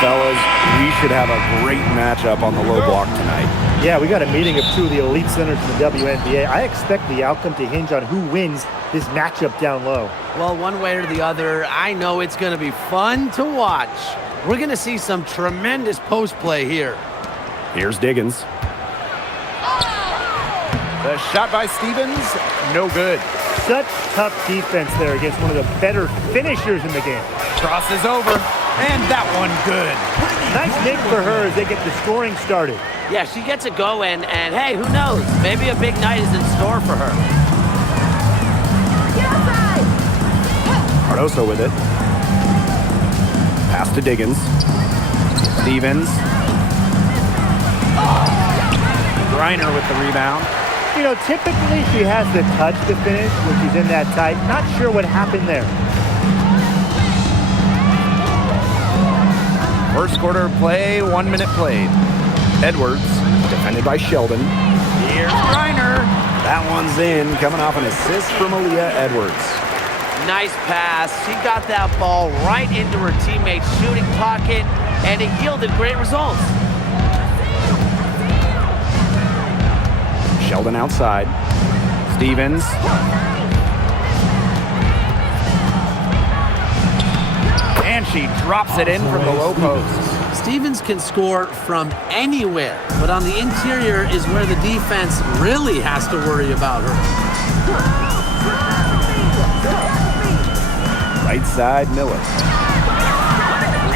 Fellas, we should have a great matchup on the low block tonight. Yeah, we got a meeting of two of the elite centers in the WNBA. I expect the outcome to hinge on who wins this matchup down low. Well, one way or the other, I know it's going to be fun to watch. We're going to see some tremendous post play here. Here's Diggins. The shot by Stevens, no good. Such tough defense there against one of the better finishers in the game. Crosses over, and that one good. Nice make for her as they get the scoring started. Yeah, she gets a go in, and hey, who knows? Maybe a big night is in store for her. Cardoso with it. Pass to Diggins. Stevens. Griner with the rebound. You know, typically she has the touch to finish when she's in that tight. Not sure what happened there. First quarter of play, 1 minute played. Edwards, defended by Sheldon. Here's Griner. That one's in, coming off an assist from Aaliyah Edwards. Nice pass. She got that ball right into her teammate's shooting pocket, and it yielded great results. Sheldon outside. Stevens. And she drops it in from the low post. Stevens can score from anywhere, but on the interior is where the defense really has to worry about her. Right side, Miller.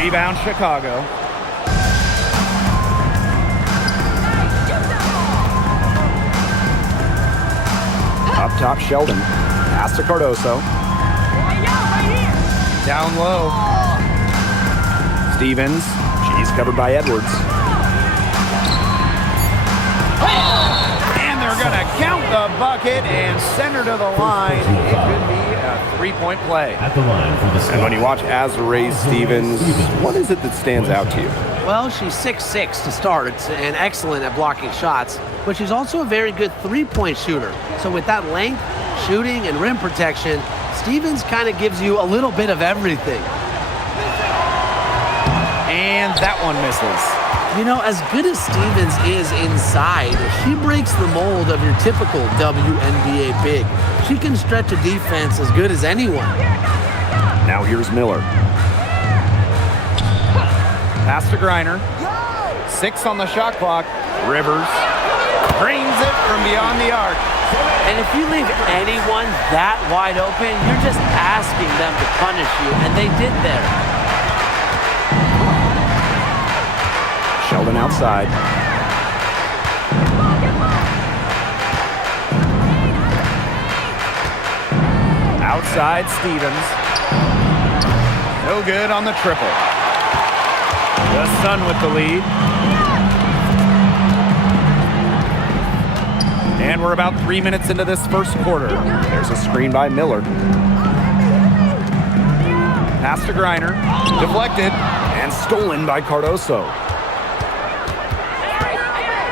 Rebound, Chicago. Up top, Sheldon. Pass to Cardoso. Down low. Stevens. She's covered by Edwards. And they're going to count the bucket and send her to the line. It could be a three-point play. At the line for the and when you watch Azurá Stevens, what is it that stands out to you? Well, she's 6'6" to start and excellent at blocking shots, but she's also a very good three-point shooter. So with that length, shooting, and rim protection, Stevens kind of gives you a little bit of everything. And that one misses. You know, as good as Stevens is inside, she breaks the mold of your typical WNBA big. She can stretch a defense as good as anyone. Now here's Miller. Pass to Griner. 6 on the shot clock. Rivers drains it from beyond the arc. And if you leave anyone that wide open, you're just asking them to punish you, and they did there. Sheldon outside. Outside, Stevens. No good on the triple. The Sun with the lead. And we're about 3 minutes into this first quarter. There's a screen by Miller. Pass to Griner. Deflected and stolen by Cardoso.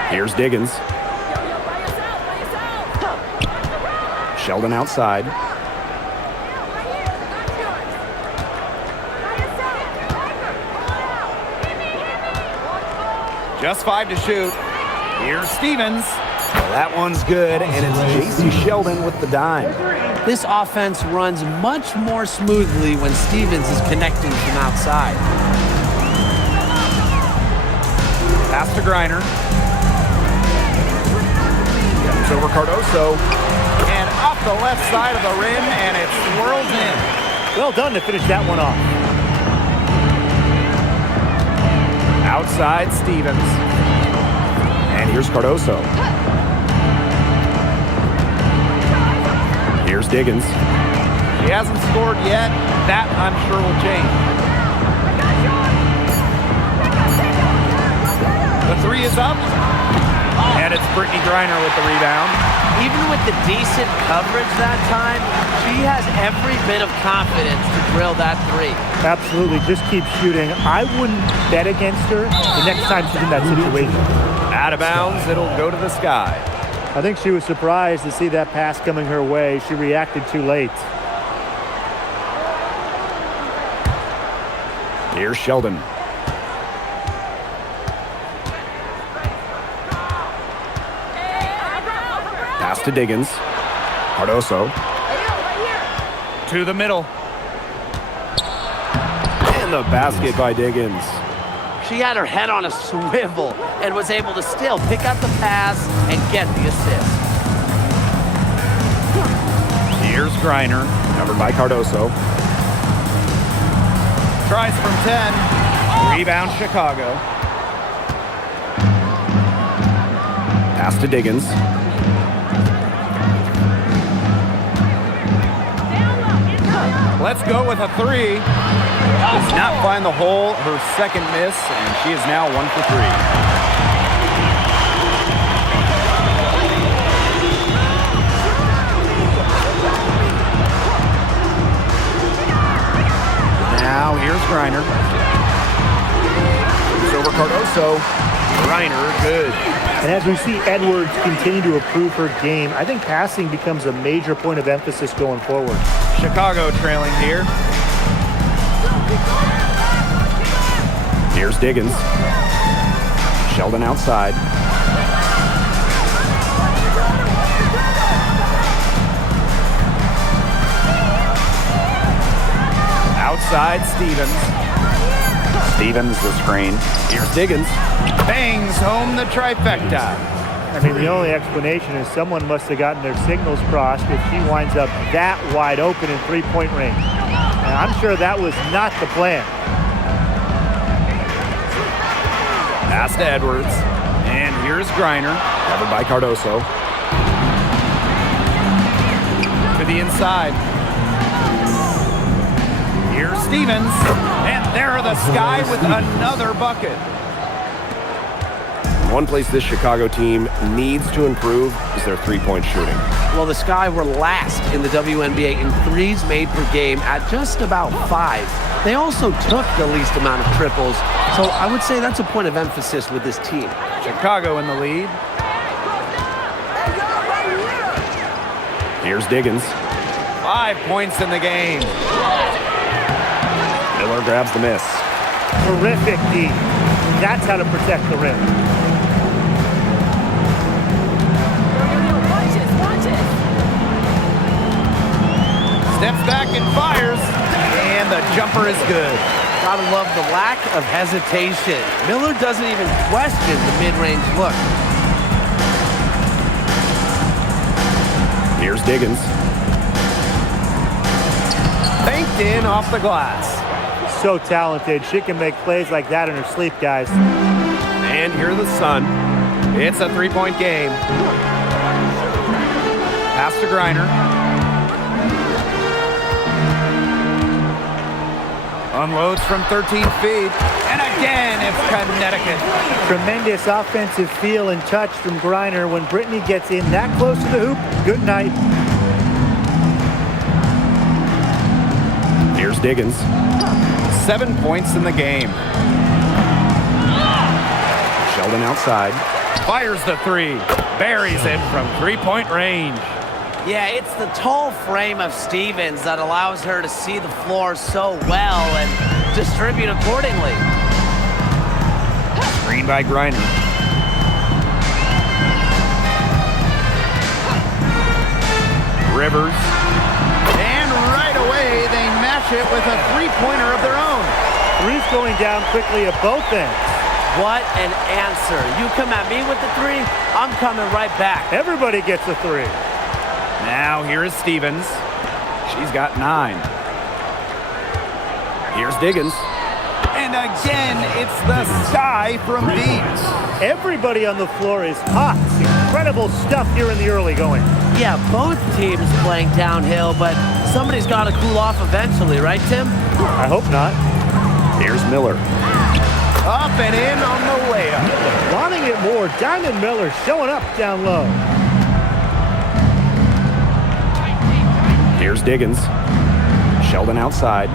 Here's Diggins. Sheldon outside. Just 5 to shoot. Here's Stevens. Well, that one's good, and it's J.C. Sheldon with the dime. This offense runs much more smoothly when Stevens is connecting from outside. Pass to Griner. Comes over Cardoso. And off the left side of the rim, and it swirls in. Well done to finish that one off. Outside, Stevens. And here's Cardoso. Here's Diggins. He hasn't scored yet. That, I'm sure, will change. The three is up. And it's Brittany Griner with the rebound. Even with the decent coverage that time, she has every bit of confidence to drill that three. Absolutely. Just keep shooting. I wouldn't bet against her the next time she's in that situation. Out of bounds, it'll go to the sky. I think she was surprised to see that pass coming her way. She reacted too late. Here's Sheldon. to Diggins. Cardoso. To the middle. And the basket by Diggins. She had her head on a swivel and was able to still pick up the pass and get the assist. Here's Griner, covered by Cardoso. Tries from 10. Rebound Chicago. Pass to Diggins. Let's go with a three. Does not find the hole. Her second miss, and she is now 1 for 3. Now here's Griner. It's over Cardoso. Griner, good. And as we see Edwards continue to improve her game, I think passing becomes a major point of emphasis going forward. Chicago trailing here. Here's Diggins. Sheldon outside. Outside, Stevens. Stevens the screen. Here's Diggins. Bangs home the trifecta. I mean, the only explanation is someone must have gotten their signals crossed if she winds up that wide open in three-point range. And I'm sure that was not the plan. Pass to Edwards. And here's Griner, covered by Cardoso. To the inside. Here's Stevens. And there are the Sky with another bucket. One place this Chicago team needs to improve is their three-point shooting. Well, the Sky were last in the WNBA in threes made per game at just about 5. They also took the least amount of triples, so I would say that's a point of emphasis with this team. Chicago in the lead. Here's Diggins. 5 points in the game. Miller grabs the miss. Terrific D. That's how to protect the rim. Steps back and fires, and the jumper is good. Gotta love the lack of hesitation. Miller doesn't even question the mid-range look. Here's Diggins. Banked in off the glass. So talented. She can make plays like that in her sleep, guys. And here's the Sun. It's a three-point game. Pass to Griner. Unloads from 13 feet. And again, it's Connecticut. Tremendous offensive feel and touch from Griner. When Brittany gets in that close to the hoop, good night. Here's Diggins. 7 points in the game. Sheldon outside. Fires the three. Buries it from three-point range. Yeah, it's the tall frame of Stevens that allows her to see the floor so well and distribute accordingly. Screen by Griner. Rivers. And right away, they match it with a three-pointer of their own. Three's going down quickly at both ends. What an answer. You come at me with the three, I'm coming right back. Everybody gets a three. Now here is Stevens. She's got 9. Here's Diggins. And again, it's the Sky from deep. Everybody on the floor is hot. Incredible stuff here in the early going. Yeah, both teams playing downhill, but somebody's got to cool off eventually, right, Tim? I hope not. Here's Miller. Up and in on the layup. Wanting it more, Diamond Miller showing up down low. Here's Diggins. Sheldon outside.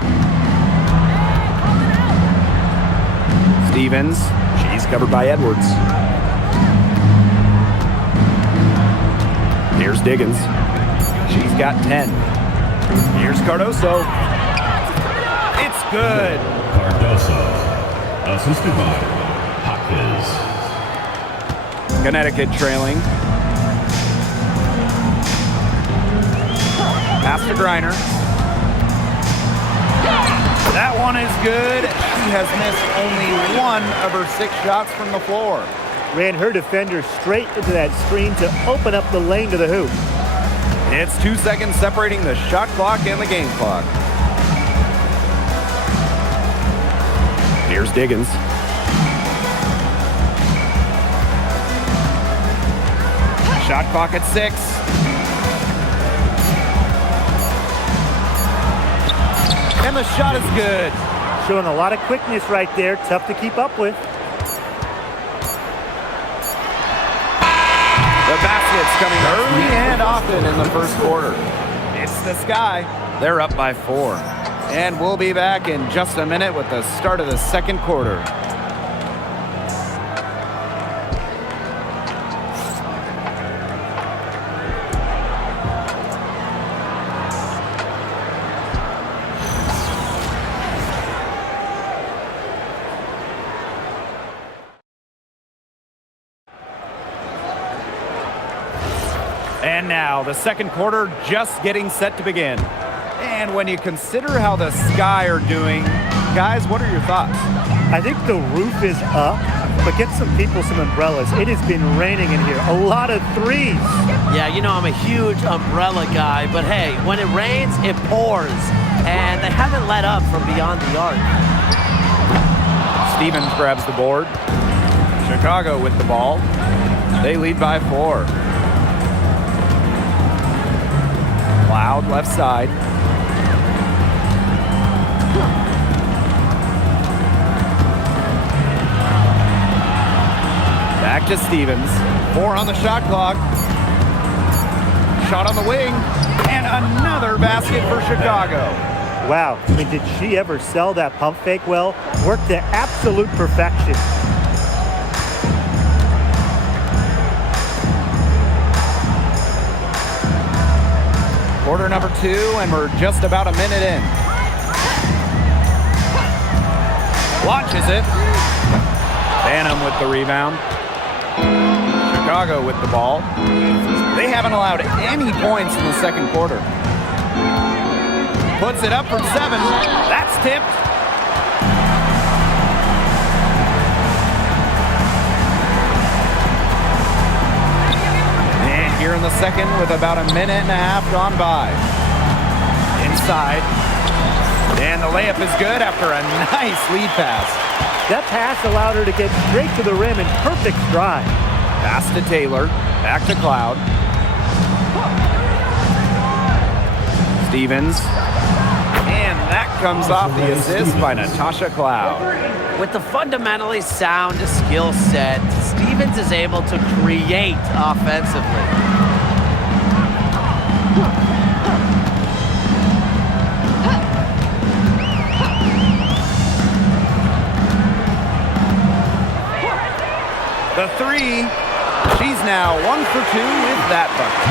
Stevens. She's covered by Edwards. Here's Diggins. She's got 10. Here's Cardoso. It's good. Cardoso, assisted by Hopkins. Connecticut trailing. Pass to Griner. That one is good. She has missed only 1 of her 6 shots from the floor. Ran her defender straight into that screen to open up the lane to the hoop. It's 2 seconds separating the shot clock and the game clock. Here's Diggins. Shot clock at 6. And the shot is good. Showing a lot of quickness right there. Tough to keep up with. The basket's coming early and often in the first quarter. It's the Sky. They're up by 4. And we'll be back in just a minute with the start of the second quarter. And now, the second quarter just getting set to begin. And when you consider how the Sky are doing, guys, what are your thoughts? I think the roof is up, but get some people some umbrellas. It has been raining in here. A lot of threes. Yeah, you know I'm a huge umbrella guy, but hey, when it rains, it pours. And they haven't let up from beyond the arc. Stevens grabs the board. Chicago with the ball. They lead by 4. Cloud left side. Back to Stevens. 4 on the shot clock. Shot on the wing. And another basket for Chicago. Wow. I mean, did she ever sell that pump fake well? Worked to absolute perfection. Quarter number 2, and we're just about a minute in. Launches it. Banham with the rebound. Chicago with the ball. They haven't allowed any points in the second quarter. Puts it up from 7. That's tipped. And here in the second with about a minute and a half gone by. Inside. And the layup is good after a nice lead pass. That pass allowed her to get straight to the rim in perfect stride. Pass to Taylor. Back to Cloud. Stevens. And that comes off the assist by Natasha Cloud. With the fundamentally sound skill set, Stevens is able to create offensively. The 3, she's now 1 for 2 with that bucket.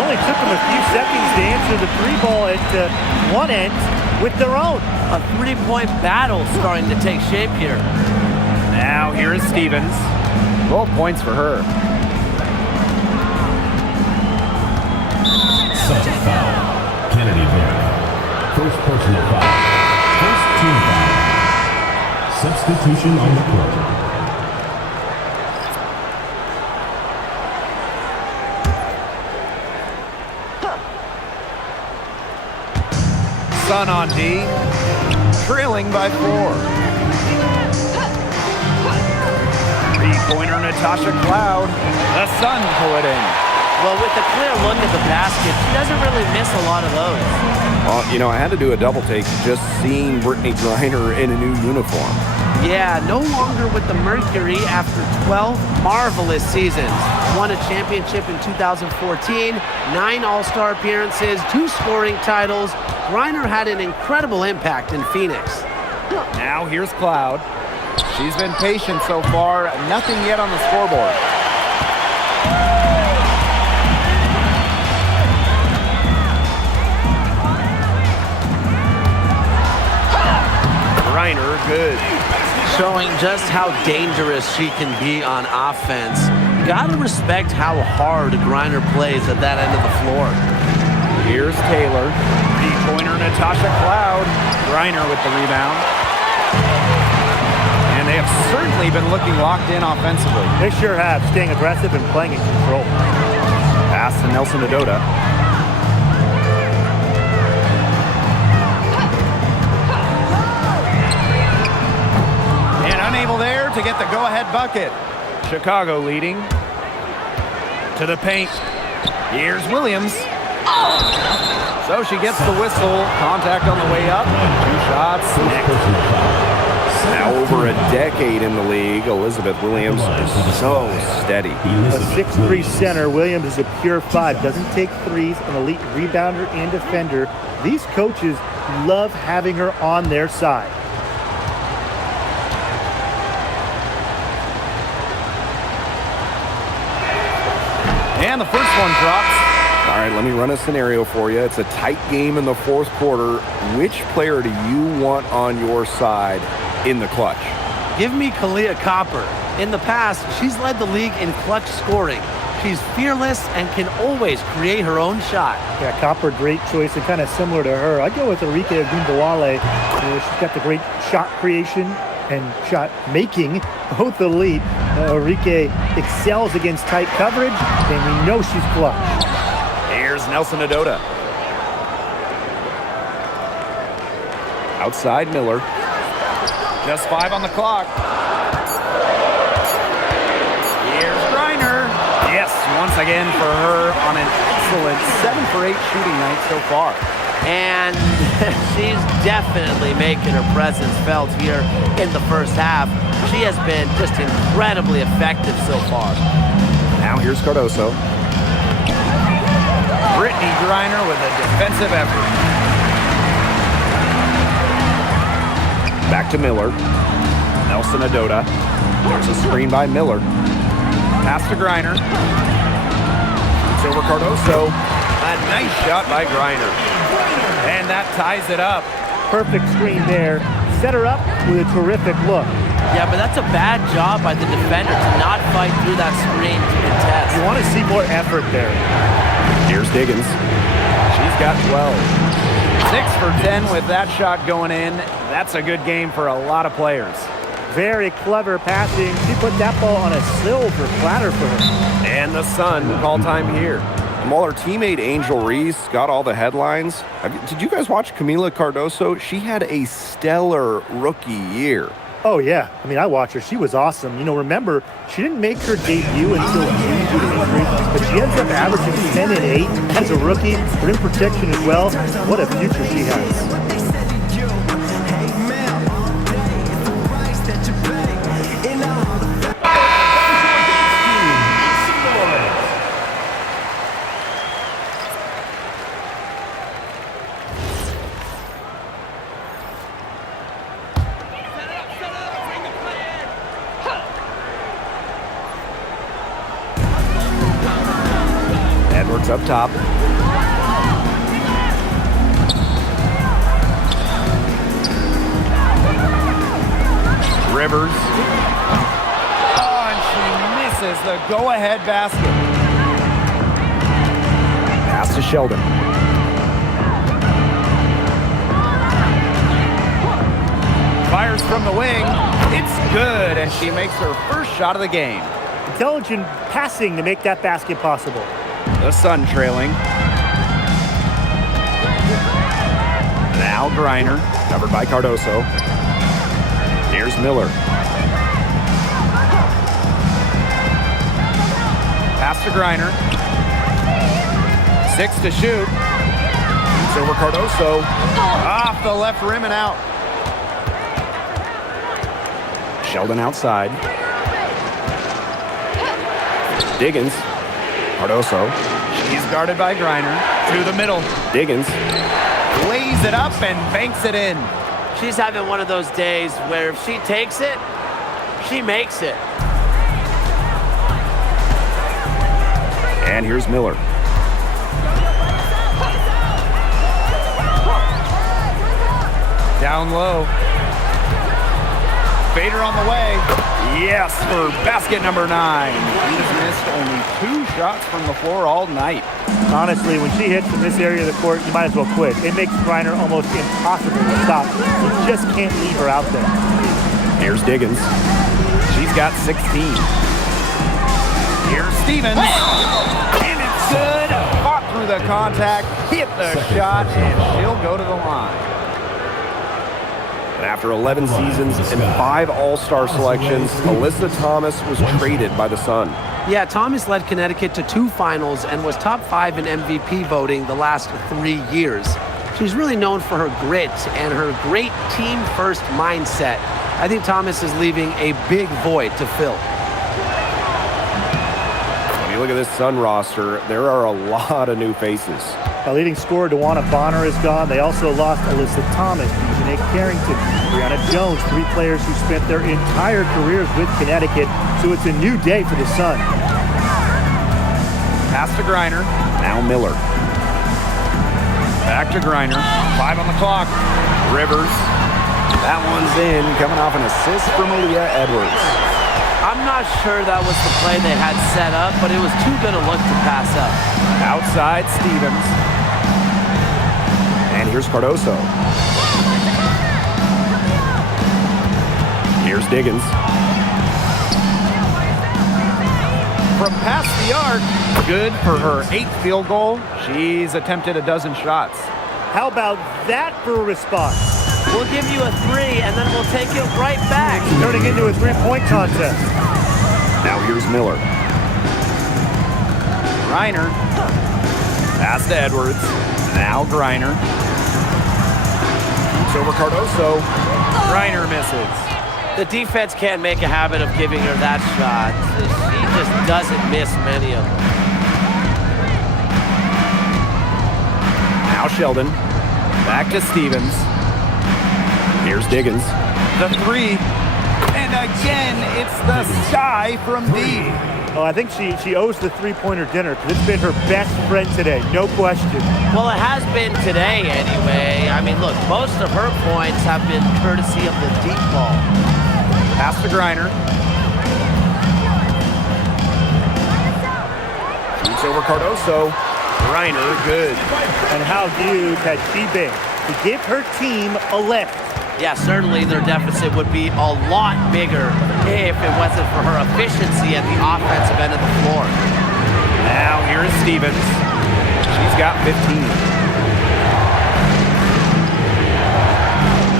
Only took them a few seconds to answer the 3-ball at one end with their own. A 3-point battle starting to take shape here. Now here is Stevens. 12 points for her. Second foul. Kennedy Berry. First personal foul. First team foul. Substitution on the court. Sun on D, trailing by 4. Three-pointer Natasha Cloud. The Sun pull it in. Well, with a clear look at the basket, she doesn't really miss a lot of those. Well, you know, I had to do a double take just seeing Brittany Griner in a new uniform. Yeah, no longer with the Mercury after 12 marvelous seasons. Won a championship in 2014, 9 All-Star appearances, 2 scoring titles. Griner had an incredible impact in Phoenix. Now here's Cloud. She's been patient so far. Nothing yet on the scoreboard. Griner, good. Showing just how dangerous she can be on offense. Gotta respect how hard Griner plays at that end of the floor. Here's Taylor. Three-pointer Natasha Cloud. Griner with the rebound. And they have certainly been looking locked in offensively. They sure have, staying aggressive and playing in control. Pass to Nelson Adota. And unable there to get the go-ahead bucket. Chicago leading. To the paint. Here's Williams. So she gets the whistle. Contact on the way up. 2 shots. Now over a decade in the league, Elizabeth Williams is so steady. A 6'3" center, Williams is a pure 5. Doesn't take threes, an elite rebounder and defender. These coaches love having her on their side. And the first one drops. All right, let me run a scenario for you. It's a tight game in the fourth quarter. Which player do you want on your side in the clutch? Give me Kalia Copper. In the past, she's led the league in clutch scoring. She's fearless and can always create her own shot. Yeah, Copper, great choice and kind of similar to her. I'd go with Enrique Agumbawale. She's got the great shot creation and shot making, both elite. Enrique excels against tight coverage, and we know she's clutch. Here's Nelson Adota. Outside Miller. Just 5 on the clock. Here's Griner. Yes, once again for her on an excellent 7 for 8 shooting night so far. And she's definitely making her presence felt here in the first half. She has been just incredibly effective so far. Now here's Cardoso. Brittany Griner with a defensive effort. Back to Miller. Nelson Adota. There's a screen by Miller. Pass to Griner. It's over Cardoso. A nice shot by Griner. And that ties it up. Perfect screen there. Set her up with a terrific look. Yeah, but that's a bad job by the defender to not fight through that screen to contest. You want to see more effort there. Here's Diggins. She's got 12. 6 for 10 with that shot going in. That's a good game for a lot of players. Very clever passing. She put that ball on a silver platter for her. And the Sun call time here. And while her teammate Angel Reese got all the headlines, did you guys watch Camila Cardoso? She had a stellar rookie year. Oh, yeah. I mean, I watched her. She was awesome. You know, remember, she didn't make her debut until June due to injury, but she ends up averaging 10 and 8 as a rookie. Rim protection as well. What a future she has. Edwards up top. Rivers. Oh, and she misses the go-ahead basket. Pass to Sheldon. Fires from the wing. It's good, and she makes her first shot of the game. Intelligent passing to make that basket possible. The Sun trailing. Now Griner. Covered by Cardoso. Here's Miller. Pass to Griner. 6 to shoot. It's over Cardoso. Off the left rim and out. Sheldon outside. Diggins. Cardoso. She's guarded by Griner. To the middle. Diggins. Lays it up and banks it in. She's having one of those days where if she takes it, she makes it. And here's Miller. Down low. Fader on the way. Yes, for basket number 9. He's missed only 2 shots from the floor all night. Honestly, when she hits from this area of the court, you might as well quit. It makes Griner almost impossible to stop. You just can't leave her out there. Here's Diggins. She's got 16. Here's Stevens. And it's good. Fought through the contact, hit the shot, and she'll go to the line. And after 11 seasons and 5 All-Star selections, Alyssa Thomas was traded by the Sun. Yeah, Thomas led Connecticut to 2 finals and was top 5 in MVP voting the last 3 years. She's really known for her grit and her great team-first mindset. I think Thomas is leaving a big void to fill. When you look at this Sun roster, there are a lot of new faces. Our leading scorer, DeWanna Bonner, is gone. They also lost Alyssa Thomas, Janae Carrington, Brianna Jones, 3 players who spent their entire careers with Connecticut. So it's a new day for the Sun. Pass to Griner. Now Miller. Back to Griner. 5 on the clock. Rivers. That one's in, coming off an assist from Aaliyah Edwards. I'm not sure that was the play they had set up, but it was too good a look to pass up. Outside Stevens. And here's Cardoso. Here's Diggins. From past the arc, good for her 8th field goal. She's attempted a dozen shots. How about that for a response? We'll give you a 3, and then we'll take it right back. Turning into a 3-point contest. Now here's Miller. Griner. Pass to Edwards. Now Griner. It's over Cardoso. Griner misses. The defense can't make a habit of giving her that shot. She just doesn't miss many of them. Now Sheldon. Back to Stevens. Here's Diggins. The 3. And again, it's the sky from deep. Oh, I think she owes the 3-pointer dinner because it's been her best friend today, no question. Well, it has been today anyway. I mean, look, most of her points have been courtesy of the deep ball. Pass to Griner. Shoots over Cardoso. Griner, good. And how huge has she been to give her team a lift? Yeah, certainly their deficit would be a lot bigger if it wasn't for her efficiency at the offensive end of the floor. Now here is Stevens. She's got 15.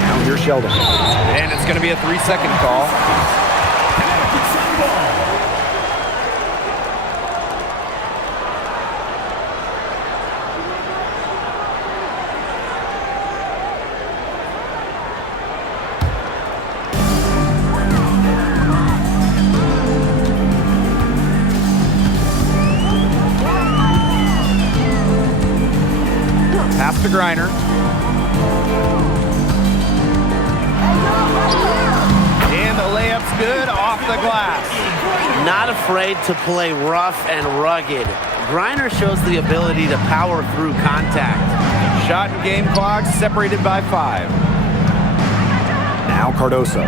Now here's Sheldon. And it's going to be a 3-second call. Pass to Griner. And the layup's good off the glass. Not afraid to play rough and rugged. Griner shows the ability to power through contact. Shot and game clock separated by 5. Now Cardoso.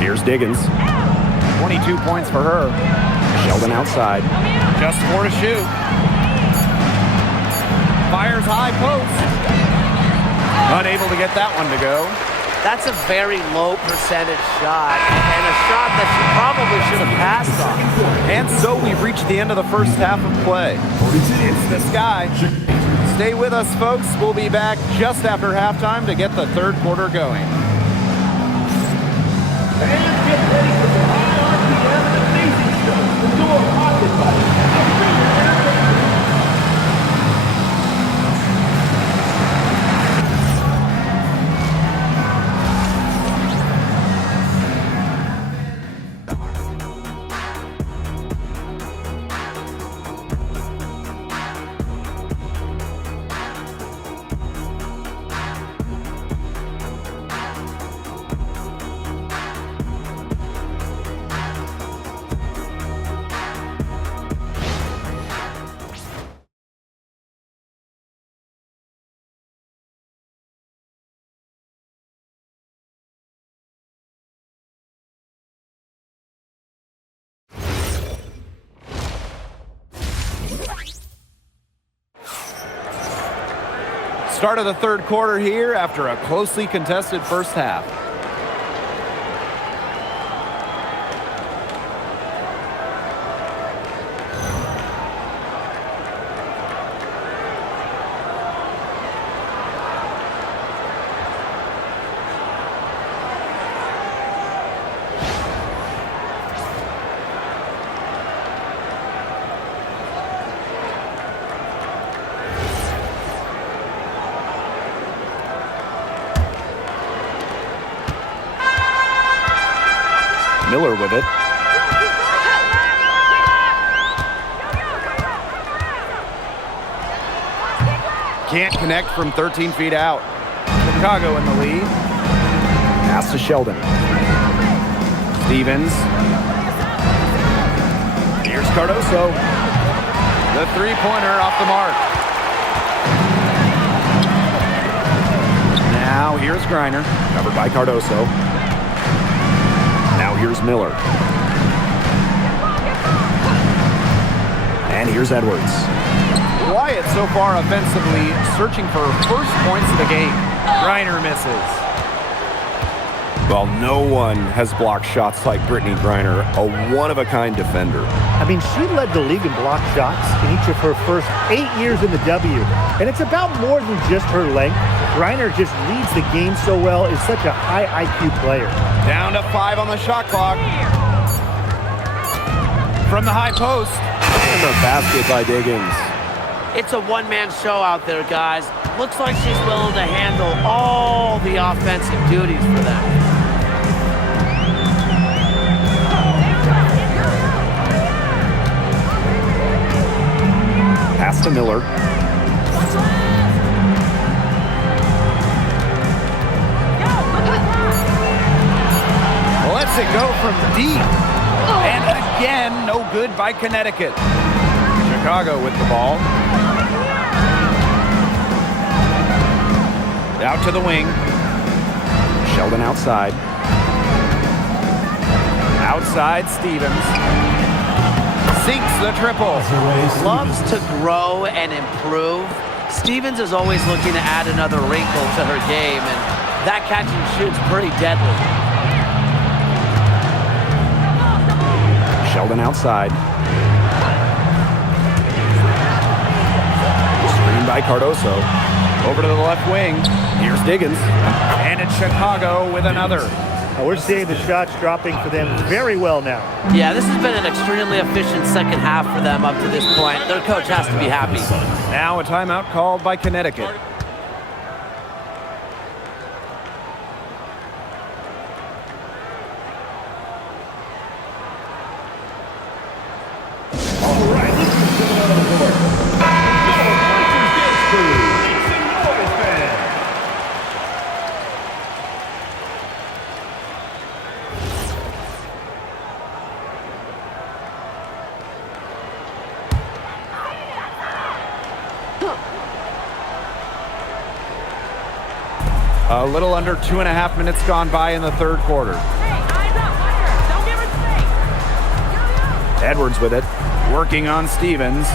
Here's Diggins. 22 points for her. Sheldon outside. Just 4 to shoot. Fires high post. Unable to get that one to go. That's a very low percentage shot, and a shot that she probably should have passed on. And so we've reached the end of the first half of play. It's the sky. Stay with us, folks. We'll be back just after halftime to get the third quarter going. Fans get ready for the high RPM and amazing show. The door powered by Start of the third quarter here after a closely contested first half. Miller with it. Can't connect from 13 feet out. Chicago in the lead. Pass to Sheldon. Stevens. Here's Cardoso. The three-pointer off the mark. Now here's Griner. Covered by Cardoso. Now here's Miller. And here's Edwards. Wyatt so far offensively searching for first points of the game. Griner misses. Well, no one has blocked shots like Brittany Griner, a one-of-a-kind defender. I mean, she led the league in block shots in each of her first 8 years in the W. And it's about more than just her length. Griner just reads the game so well, is such a high IQ player. Down to 5 on the shot clock. From the high post. And the basket by Diggins. It's a one-man show out there, guys. Looks like she's willing to handle all the offensive duties for them. Pass to Miller. Lets it go from deep. And again, no good by Connecticut. Chicago with the ball. Out to the wing. Sheldon outside. Outside Stevens. Sinks the triple. Loves to grow and improve. Stevens is always looking to add another wrinkle to her game, and that catch and shoot's pretty deadly. Sheldon outside. Screen by Cardoso. Over to the left wing. Here's Diggins. And it's Chicago with another. We're seeing the shots dropping for them very well now. Yeah, this has been an extremely efficient second half for them up to this point. Their coach has to be happy. Now a timeout called by Connecticut. A little under 2.5 minutes gone by in the third quarter. Edwards with it. Working on Stevens.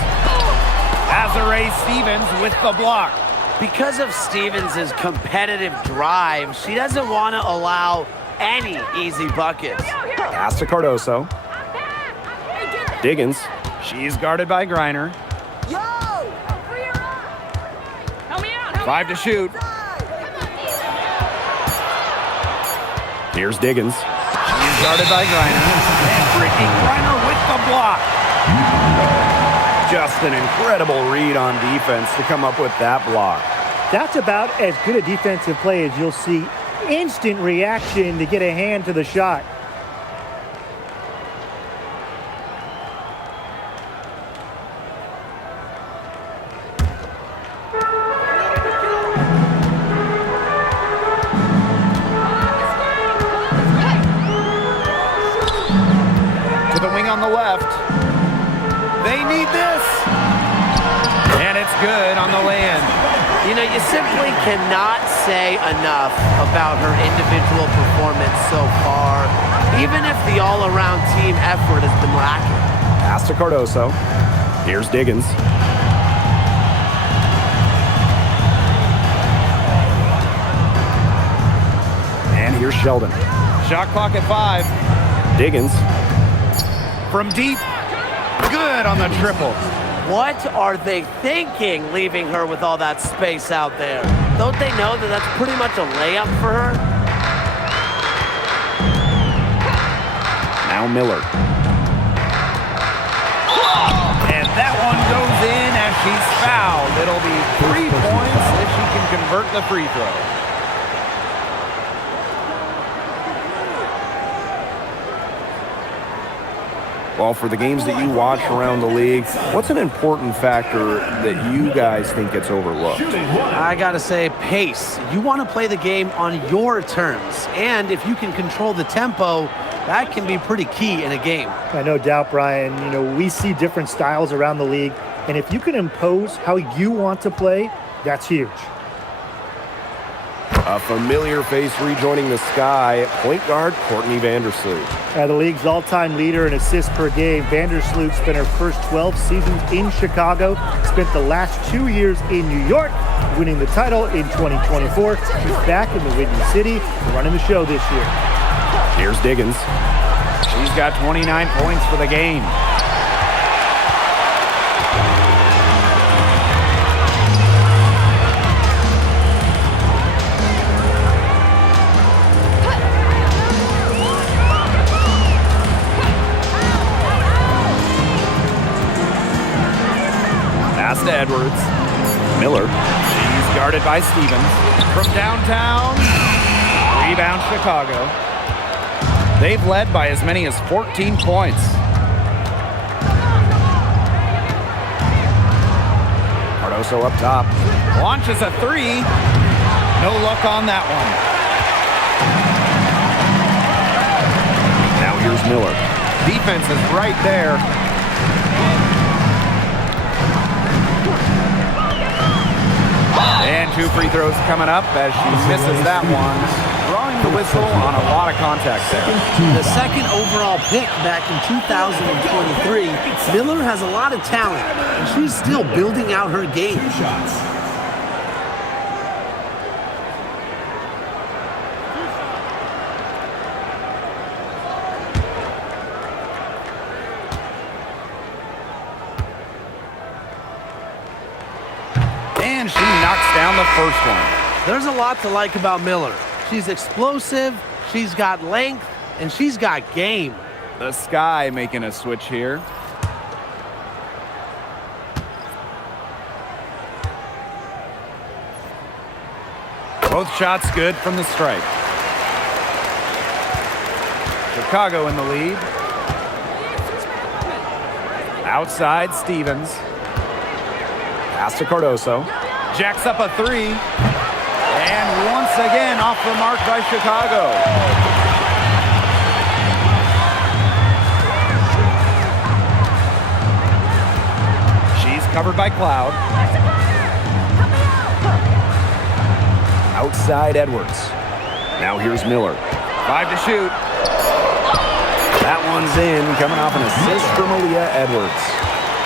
Azare Stevens with the block. Because of Stevens' competitive drive, she doesn't want to allow any easy buckets. Pass to Cardoso. Diggins. She's guarded by Griner. 5 to shoot. Here's Diggins. She's guarded by Griner. And Brittany Griner with the block. Just an incredible read on defense to come up with that block. That's about as good a defensive play as you'll see. Instant reaction to get a hand to the shot. To the wing on the left. They need this. And it's good on the land. You know, you simply cannot say enough about her individual performance so far, even if the all-around team effort has been lacking. Pass to Cardoso. Here's Diggins. here's Sheldon. Shot clock at 5. Diggins. From deep. Good on the triple. What are they thinking, leaving her with all that space out there? Don't they know that that's pretty much a layup for her? Now Miller. And that one goes in as she's fouled. It'll be 3 points if she can convert the free throw. Well, for the games that you watch around the league, what's an important factor that you guys think gets overlooked? I gotta say, pace. You want to play the game on your terms. And if you can control the tempo, that can be pretty key in a game. No doubt, Brian. You know, we see different styles around the league, and if you can impose how you want to play, that's huge. A familiar face rejoining the Sky, point guard Courtney Vandersloot. The league's all-time leader in assists per game, Vandersloot spent her first 12 seasons in Chicago, spent the last 2 years in New York, winning the title in 2024. She's back in the Windy City, running the show this year. Here's Diggins. She's got 29 points for the game. Pass to Edwards. Miller. She's guarded by Stevens. From downtown, rebound Chicago. They've led by as many as 14 points. Cardoso up top. Launches a 3. No luck on that one. Now here's Miller. Defense is right there. And 2 free throws coming up as she misses that one. Drawing the whistle on a lot of contact there. The second overall pick back in 2023, Miller has a lot of talent, and she's still building out her game. And she knocks down the first one. There's a lot to like about Miller. She's explosive, she's got length, and she's got game. The Sky making a switch here. Both shots good from the stripe. Chicago in the lead. Outside Stevens. Pass to Cardoso. Jacks up a 3. And once again off the mark by Chicago. She's covered by Cloud. Outside Edwards. Now here's Miller. 5 to shoot. That one's in, coming off an assist from Aaliyah Edwards.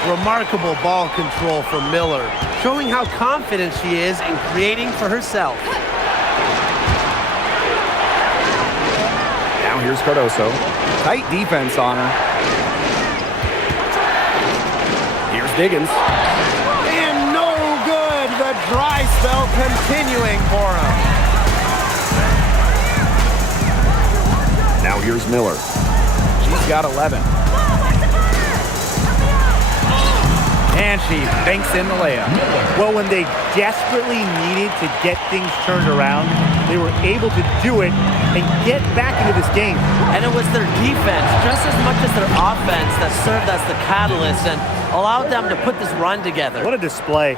Remarkable ball control from Miller, showing how confident she is in creating for herself. Now here's Cardoso. Tight defense on her. Here's Diggins. And no good. The dry spell continuing for him. Now here's Miller. She's got 11. And she banks in the layup. Well, when they desperately needed to get things turned around, they were able to do it and get back into this game. And it was their defense, just as much as their offense, that served as the catalyst and allowed them to put this run together. What a display.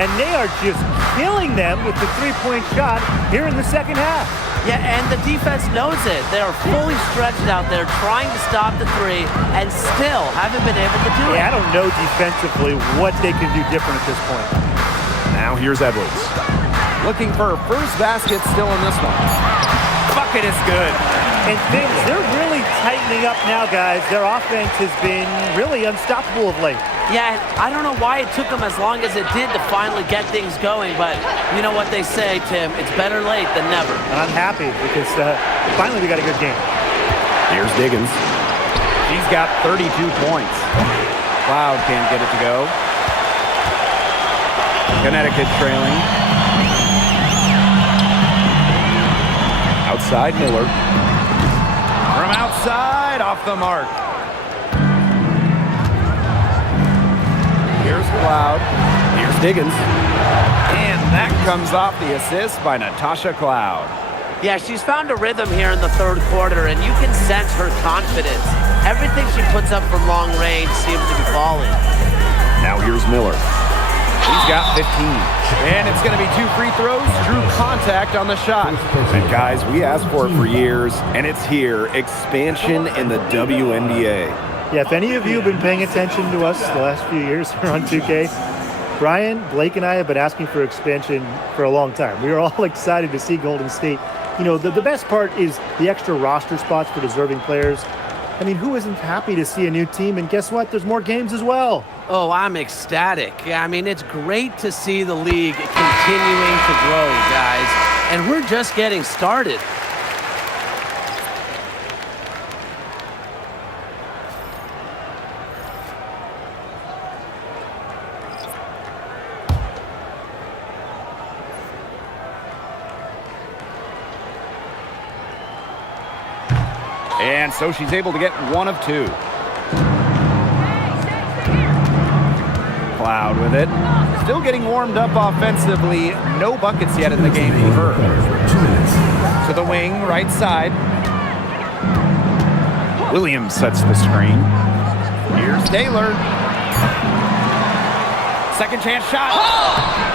And they are just killing them with the three-point shot here in the second half. Yeah, and the defense knows it. They are fully stretched out there trying to stop the 3 and still haven't been able to do it. Yeah, I don't know defensively what they can do different at this point. Now here's Edwards. Looking for her first basket still in this one. Bucket is good. And they're really tightening up now, guys. Their offense has been really unstoppable of late. Yeah, I don't know why it took them as long as it did to finally get things going, but you know what they say, Tim, it's better late than never. I'm happy because finally we got a good game. Here's Diggins. He's got 32 points. Cloud can't get it to go. Connecticut trailing. Outside Miller. From outside, off the mark. Here's Cloud. Here's Diggins. And that comes off the assist by Natasha Cloud. Yeah, she's found a rhythm here in the third quarter, and you can sense her confidence. Everything she puts up from long range seems to be falling. Now here's Miller. He's got 15. And it's going to be 2 free throws. Drew contact on the shot. And guys, we asked for it for years, and it's here. Expansion in the WNBA. Yeah, if any of you have been paying attention to us the last few years here on 2K, Brian, Blake, and I have been asking for expansion for a long time. We are all excited to see Golden State. You know, the best part is the extra roster spots for deserving players. I mean, who isn't happy to see a new team? And guess what? There's more games as well. Oh, I'm ecstatic. I mean, it's great to see the league continuing to grow, guys. And we're just getting started. And so she's able to get 1 of 2. Cloud with it. Still getting warmed up offensively. No buckets yet in the game for her. To the wing, right side. Williams sets the screen. Here's Taylor. Second chance shot.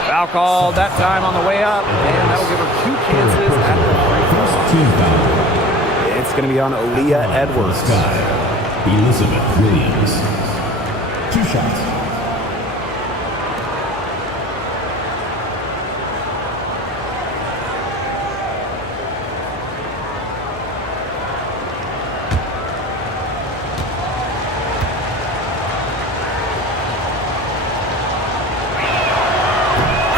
Foul called that time on the way up. And that'll give her 2 chances at the free throw. Team foul. It's going to be on Aaliyah Edwards. Elizabeth Williams. 2 shots.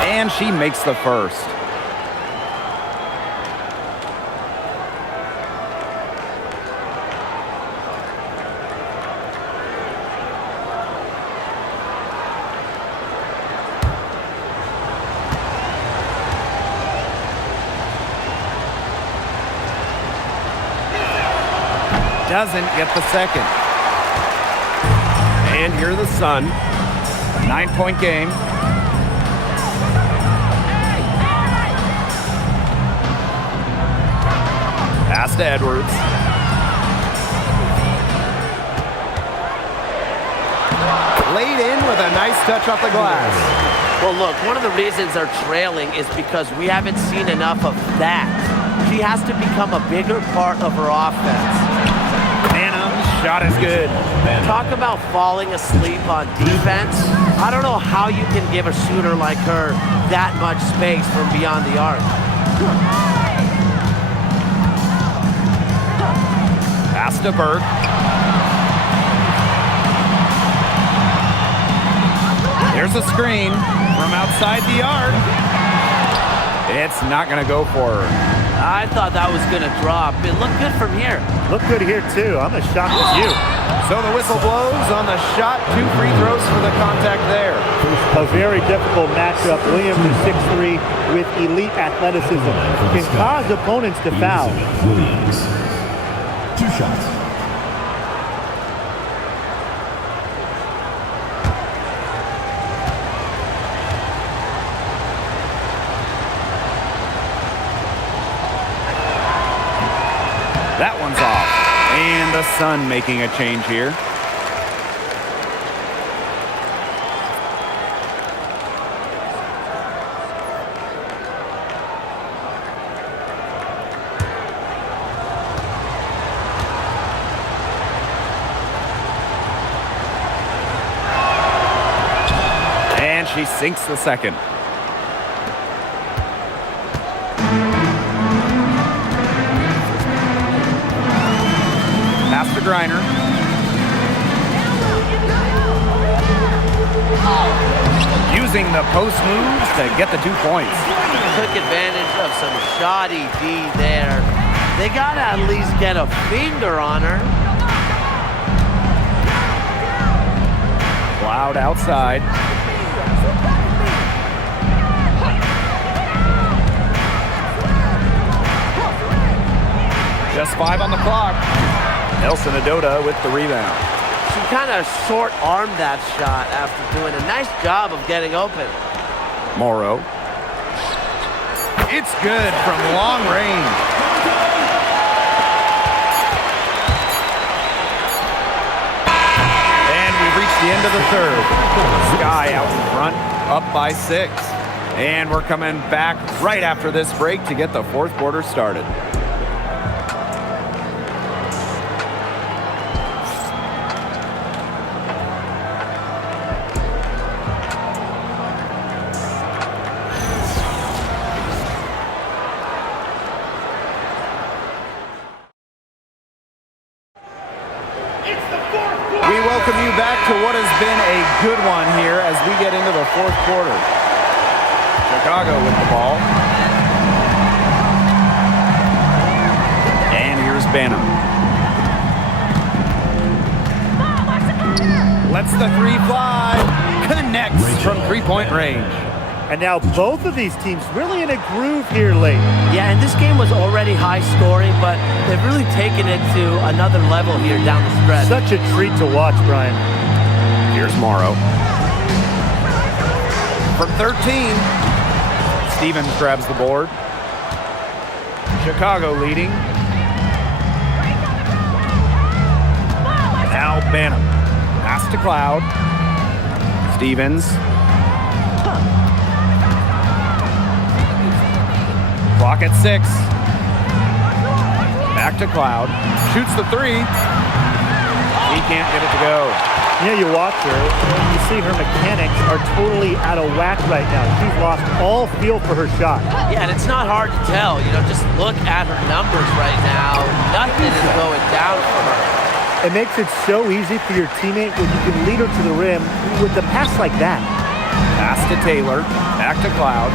And she makes the first. Doesn't get the second. And here are the Sun. 9-point game. Pass to Edwards. Laid in with a nice touch off the glass. Well, look, one of the reasons they're trailing is because we haven't seen enough of that. She has to become a bigger part of her offense. Phantom's shot is good. Talk about falling asleep on defense. I don't know how you can give a shooter like her that much space from beyond the arc. Pass to Burke. There's a screen from outside the arc. It's not going to go for her. I thought that was going to drop. It looked good from here. Look good here, too. I'm as shocked as you. So the whistle blows on the shot. 2 free throws for the contact there. A very difficult matchup. Williams is 6'3" with elite athleticism. Can cause opponents to foul. Elizabeth Williams. 2 shots. That one's off. And the Sun making a change here. And she sinks the second. Pass to Griner. using the post moves to get the 2 points. Took advantage of some shoddy D there. They got to at least get a finger on her. Cloud outside. Just 5 on the clock. Nelson Adota with the rebound. She kind of short-armed that shot after doing a nice job of getting open. Morrow. It's good from long range. And we've reached the end of the third. Sky out in front, up by 6. And we're coming back right after this break to get the fourth quarter started. We welcome you back to what has been a good one here as we get into the fourth quarter. Chicago with the ball. And here's Banham. Lets the 3 fly. Connects from 3-point range. And now both of these teams really in a groove here late. Yeah, and this game was already high scoring, but they've really taken it to another level here down the stretch. Such a treat to watch, Brian. Here's Morrow. From 13, Stevens grabs the board. Chicago leading. Now Banham. Pass to Cloud. Stevens. Clock at 6. Back to Cloud. Shoots the 3. He can't get it to go. You know, you watch her, and you see her mechanics are totally out of whack right now. She's lost all feel for her shot. Yeah, and it's not hard to tell. You know, just look at her numbers right now. Nothing is going down for her. It makes it so easy for your teammate when you can lead her to the rim with a pass like that. Pass to Taylor. Back to Cloud.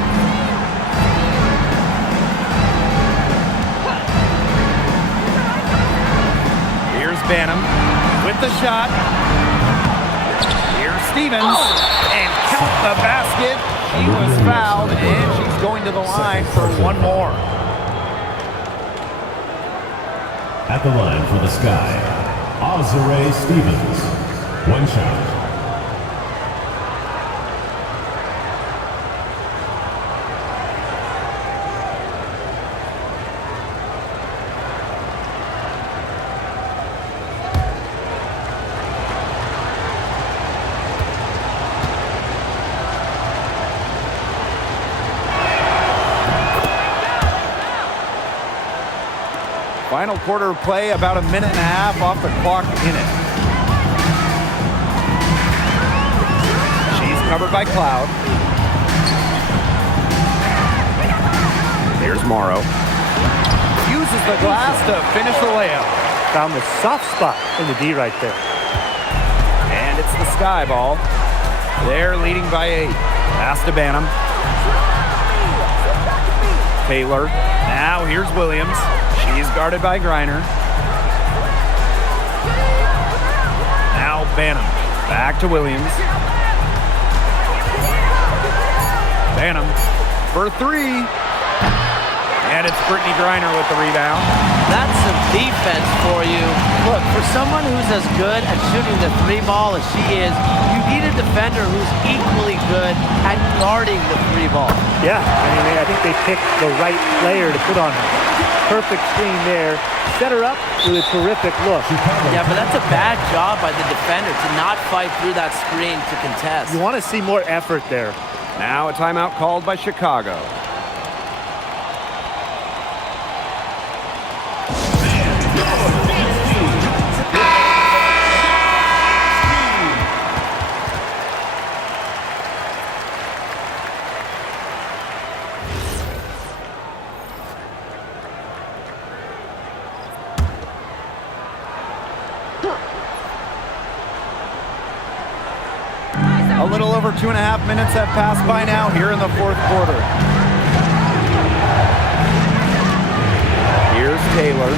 Here's Banham with the shot. Here's Stevens. And count the basket. She was fouled, and she's going to the line for one more. At the line for the Sky, Azare Stevens. 1 shot. Final quarter of play, about a minute and a half off the clock in it. She's covered by Cloud. There's Morrow. Uses the glass to finish the layup. Found the soft spot in the D right there. And it's the Sky ball. They're leading by 8. Pass to Banham. Taylor. Now here's Williams. She's guarded by Griner. Now Banham. Back to Williams. Banham for 3. And it's Brittany Griner with the rebound. That's some defense for you. Look, for someone who's as good at shooting the 3 ball as she is, you need a defender who's equally good at guarding the 3 ball. Yeah, I think they picked the right player to put on her. Perfect screen there. Set her up with a terrific look. Yeah, but that's a bad job by the defender to not fight through that screen to contest. You want to see more effort there. Now a timeout called by Chicago. A little over 2.5 minutes have passed by now here in the fourth quarter. Here's Taylor.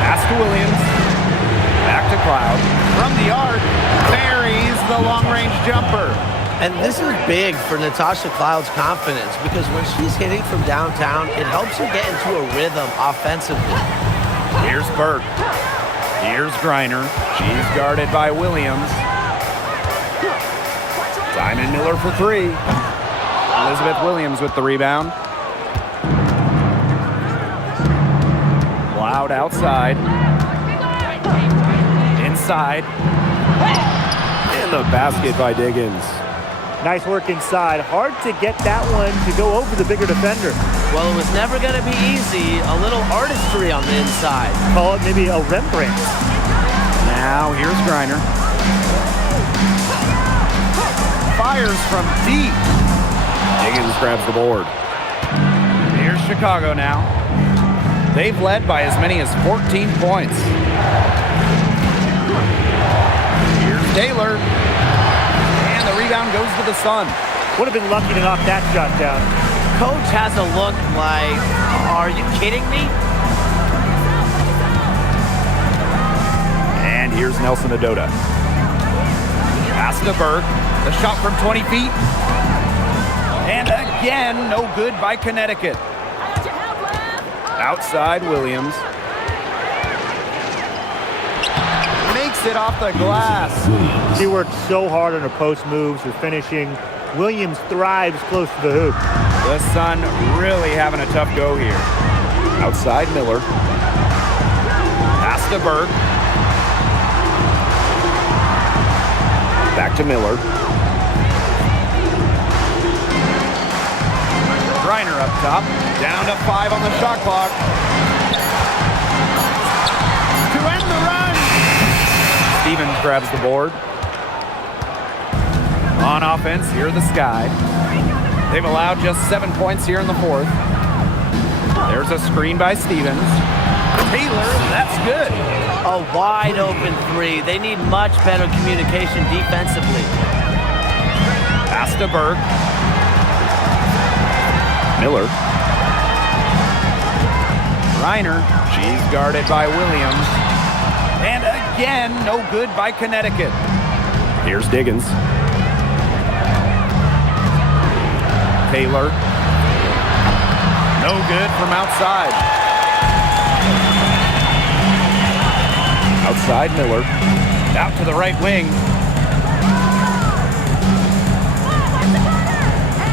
Pass to Williams. Back to Cloud. From the arc, buries the long-range jumper. And this is big for Natasha Cloud's confidence because when she's hitting from downtown, it helps her get into a rhythm offensively. Here's Burke. Here's Griner. She's guarded by Williams. Simon Miller for three. Elizabeth Williams with the rebound. Cloud outside. Inside. And the basket by Diggins. Nice work inside. Hard to get that one to go over the bigger defender. Well, it was never going to be easy. A little artistry on the inside. Call it maybe a Rembrandt. Now here's Griner. Fires from deep. Diggins grabs the board. Here's Chicago now. They've led by as many as 14 points. Here's Taylor. And the rebound goes to the Sun. Would have been lucky to knock that shot down. Coach has a look like, are you kidding me? And here's Nelson Adota. Pass to Burke. The shot from 20 feet. And again, no good by Connecticut. Outside Williams. Makes it off the glass. She worked so hard on her post moves, her finishing. Williams thrives close to the hoop. The Sun really having a tough go here. Outside Miller. Pass to Burke. Back to Miller. Griner up top. Down to 5 on the shot clock. To end the run. Stevens grabs the board. On offense, here the Sky. They've allowed just 7 points here in the fourth. There's a screen by Stevens. Taylor, that's good. A wide open three. They need much better communication defensively. Pass to Burke. Miller. Reiner. She's guarded by Williams. And again, no good by Connecticut. Here's Diggins. Taylor. No good from outside. Outside Miller. Out to the right wing.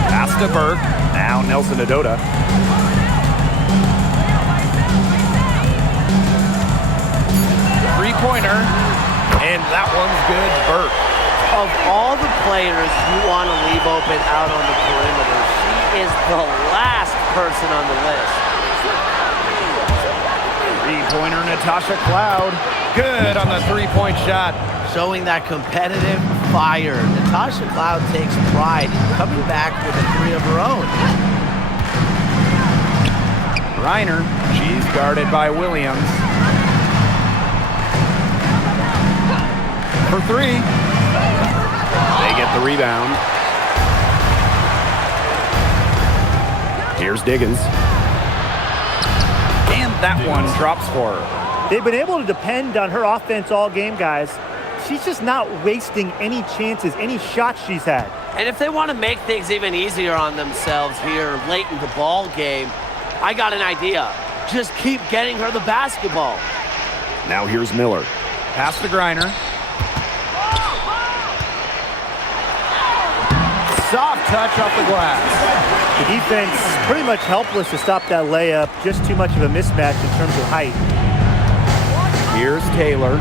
Pass to Burke. Now Nelson Adota. Three-pointer. And that one's good. Burke. Of all the players you want to leave open out on the perimeter, she is the last person on the list. Three-pointer Natasha Cloud. Good on the three-point shot. Showing that competitive fire. Natasha Cloud takes pride in coming back with a three of her own. Reiner, she's guarded by Williams. For three. They get the rebound. Here's Diggins. And that one drops for her. They've been able to depend on her offense all game, guys. She's just not wasting any chances, any shots she's had. And if they want to make things even easier on themselves here late in the ball game, I got an idea. Just keep getting her the basketball. Now here's Miller. Pass to Griner. Soft touch off the glass. The defense pretty much helpless to stop that layup. Just too much of a mismatch in terms of height. Here's Taylor.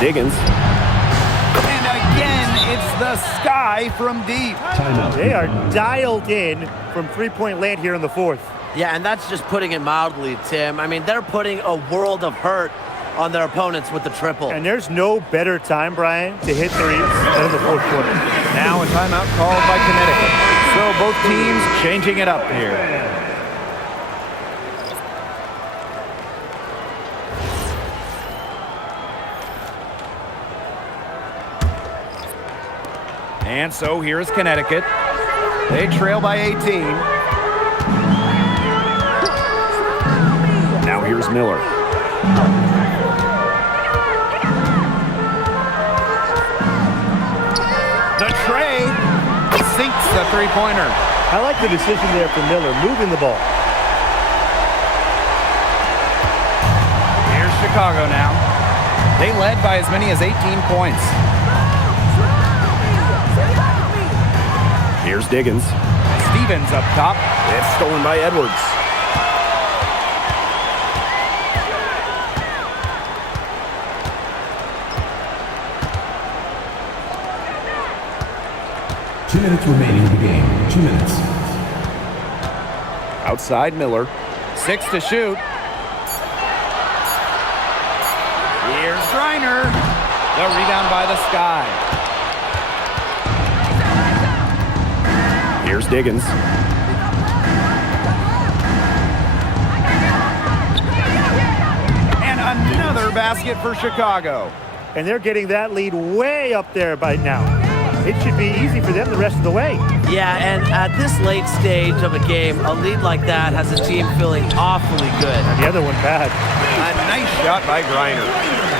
Diggins. And again, it's the Sky from deep. Timeout. They are dialed in from three-point land here in the fourth. Yeah, and that's just putting it mildly, Tim. I mean, they're putting a world of hurt on their opponents with the triple. And there's no better time, Brian, to hit threes than in the fourth quarter. Now a timeout called by Connecticut. So both teams changing it up here. And so here's Connecticut. They trail by 18. Now here's Miller. The tray sinks the three-pointer. I like the decision there for Miller, moving the ball. Here's Chicago now. They led by as many as 18 points. Here's Diggins. Stevens up top. It's stolen by Edwards. Two minutes remaining in the game. 2 minutes. Outside Miller. 6 to shoot. Here's Griner. The rebound by the Sky. Here's Diggins. And another basket for Chicago. And they're getting that lead way up there by now. It should be easy for them the rest of the way. Yeah, and at this late stage of a game, a lead like that has a team feeling awfully good. The other one bad. A nice shot by Griner.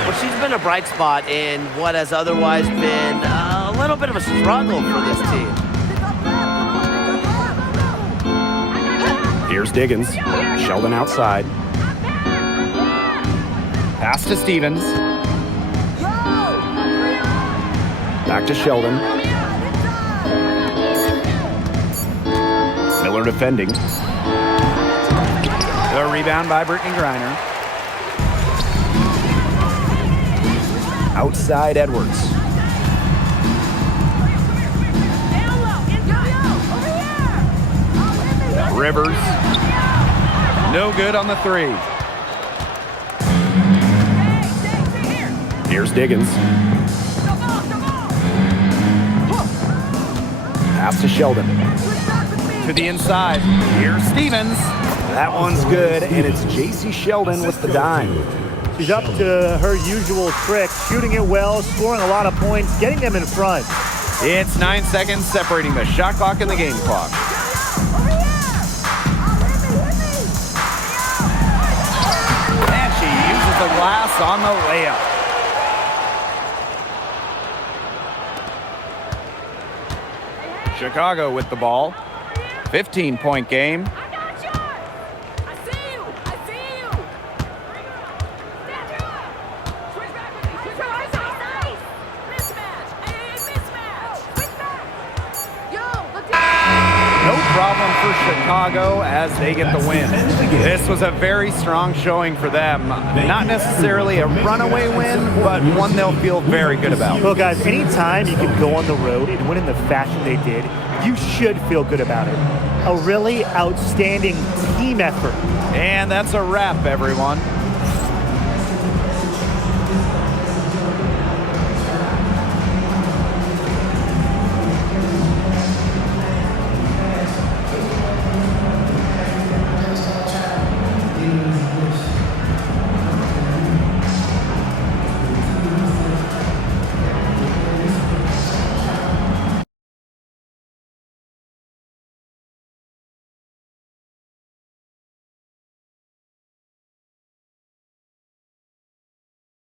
Well, she's been a bright spot in what has otherwise been a little bit of a struggle for this team. Here's Diggins. Sheldon outside. Pass to Stevens. Back to Sheldon. Miller defending. The rebound by Brittany Griner. Outside Edwards. Rivers. No good on the three. Here's Diggins. Pass to Sheldon. To the inside. Here's Stevens. That one's good, and it's J.C. Sheldon with the dime. She's up to her usual trick, shooting it well, scoring a lot of points, getting them in front. It's 9 seconds separating the shot clock and the game clock. And she uses the glass on the layup. Chicago with the ball. 15-point game. No problem for Chicago as they get the win. This was a very strong showing for them. Not necessarily a runaway win, but one they'll feel very good about. Well, guys, anytime you can go on the road and win in the fashion they did, you should feel good about it. A really outstanding team effort. And that's a wrap, everyone.